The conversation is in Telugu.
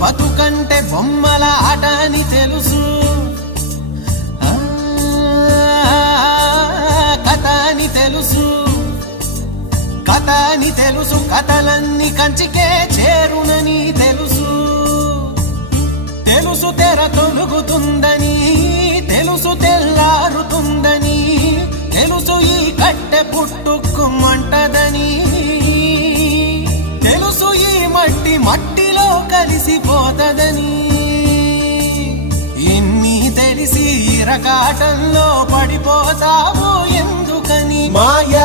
బతుకంటే బొమ్మల ఆట అని తెలుసు, కథ అని తెలుసు, కథ అని తెలుసు, కథలన్నీ కంచికే చేరునని తెలుసు. తెలుసు తెర తొలుగుతుందని, తెలుసు తెల్లారుతుందని, తెలుసు ఈ కట్టె పుట్టుకుమంటదని, తెలుసు ఈ మట్టి మట్టిలో కలిసిపోతదని. ఇన్ని తెలిసి ఇరకాటంలో పడిపోతావు ఎందుకని? మాయ